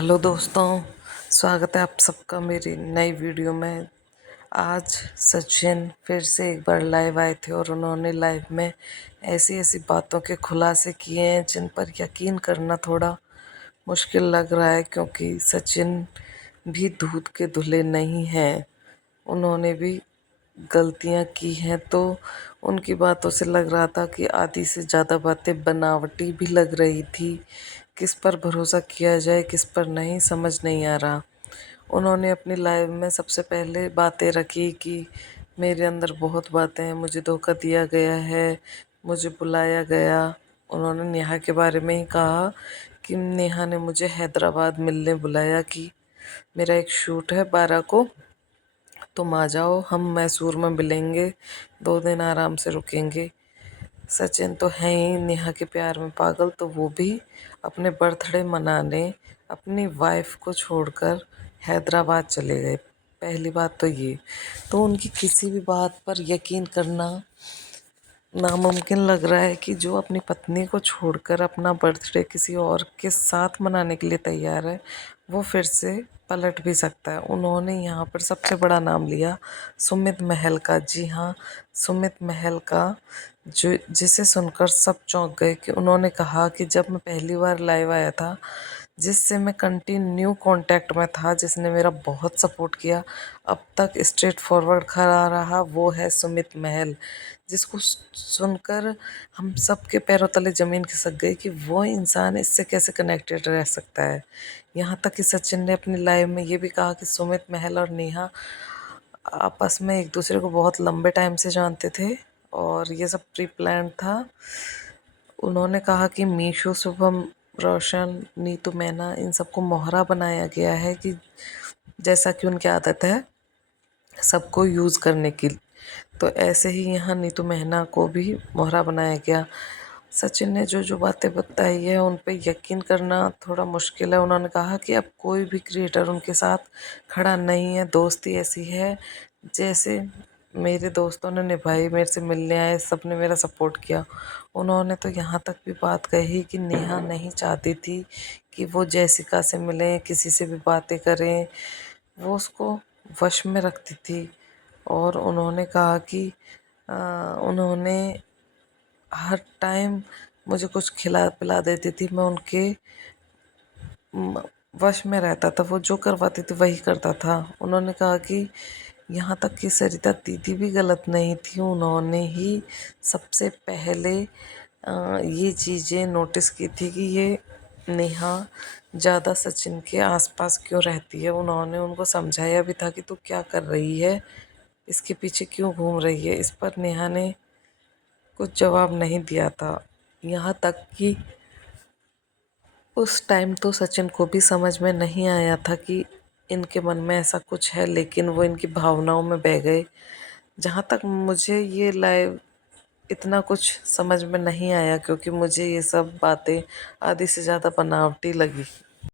Hello दोस्तों, स्वागत है आप सबका मेरी नई वीडियो में। आज सचिन फिर से एक बार लाइव आए थे और उन्होंने लाइव में ऐसी ऐसी बातों के खुलासे किए हैं जिन पर यकीन करना थोड़ा मुश्किल लग रहा है, क्योंकि सचिन भी दूध के धुले नहीं हैं। उन्होंने भी गलतियां की हैं, तो उनकी बातों से लग रहा था कि आधी से ज़्यादा बातें बनावटी भी लग रही थी। किस पर भरोसा किया जाए, किस पर नहीं, समझ नहीं आ रहा। उन्होंने अपनी लाइव में सबसे पहले बातें रखी कि मेरे अंदर बहुत बातें हैं, मुझे धोखा दिया गया है, मुझे बुलाया गया। उन्होंने नेहा के बारे में ही कहा कि नेहा ने मुझे हैदराबाद मिलने बुलाया कि मेरा एक शूट है 12 को, तुम आ जाओ, हम मैसूर में मिलेंगे, 2 दिन आराम से रुकेंगे। सचिन तो है ही नेहा के प्यार में पागल, तो वो भी अपने बर्थडे मनाने अपनी वाइफ को छोड़कर हैदराबाद चले गए। पहली बात तो ये, तो उनकी किसी भी बात पर यकीन करना नामुमकिन लग रहा है कि जो अपनी पत्नी को छोड़कर अपना बर्थडे किसी और के साथ मनाने के लिए तैयार है, वो फिर से पलट भी सकता है। उन्होंने यहाँ पर सबसे बड़ा नाम लिया सुमित महल का। जी हाँ, सुमित महल का, जो जिसे सुनकर सब चौंक गए कि उन्होंने कहा कि जब मैं पहली बार लाइव आया था, जिससे मैं कंटिन्यू कांटेक्ट में था, जिसने मेरा बहुत सपोर्ट किया, अब तक स्ट्रेट फॉरवर्ड खड़ा रहा, वो है सुमित महल। जिसको सुनकर हम सब के पैरों तले ज़मीन खिसक गई कि वो इंसान इससे कैसे कनेक्टेड रह सकता है। यहाँ तक कि सचिन ने अपनी लाइव में ये भी कहा कि सुमित महल और नेहा आपस में एक दूसरे को बहुत लंबे टाइम से जानते थे और ये सब प्री प्लान था। उन्होंने कहा कि मीशो, शुभम, रोशन, नीतू मैना, इन सबको मोहरा बनाया गया है कि जैसा कि उनकी आदत है सबको यूज़ करने की। तो ऐसे ही यहाँ नीतू मैना को भी मोहरा बनाया गया। सचिन ने जो जो बातें बताई है उन पे यकीन करना थोड़ा मुश्किल है। उन्होंने कहा कि अब कोई भी क्रिएटर उनके साथ खड़ा नहीं है, दोस्ती ऐसी है जैसे मेरे दोस्तों ने निभाई, मेरे से मिलने आए, सब ने मेरा सपोर्ट किया। उन्होंने तो यहाँ तक भी बात कही कि नेहा नहीं चाहती थी कि वो जैसिका से मिलें, किसी से भी बातें करें, वो उसको वश में रखती थी। और उन्होंने कहा कि उन्होंने हर टाइम मुझे कुछ खिला पिला देती थी, मैं उनके वश में रहता था, वो जो करवाती थी वही करता था। उन्होंने कहा कि यहाँ तक कि सरिता दीदी भी गलत नहीं थी, उन्होंने ही सबसे पहले ये चीज़ें नोटिस की थी कि ये नेहा ज़्यादा सचिन के आसपास क्यों रहती है। उन्होंने उनको समझाया भी था कि तू क्या कर रही है, इसके पीछे क्यों घूम रही है। इस पर नेहा ने कुछ जवाब नहीं दिया था। यहाँ तक कि उस टाइम तो सचिन को भी समझ में नहीं आया था कि इनके मन में ऐसा कुछ है, लेकिन वो इनकी भावनाओं में बह गए। जहाँ तक मुझे ये लाइव इतना कुछ समझ में नहीं आया, क्योंकि मुझे ये सब बातें आधी से ज़्यादा बनावटी लगी।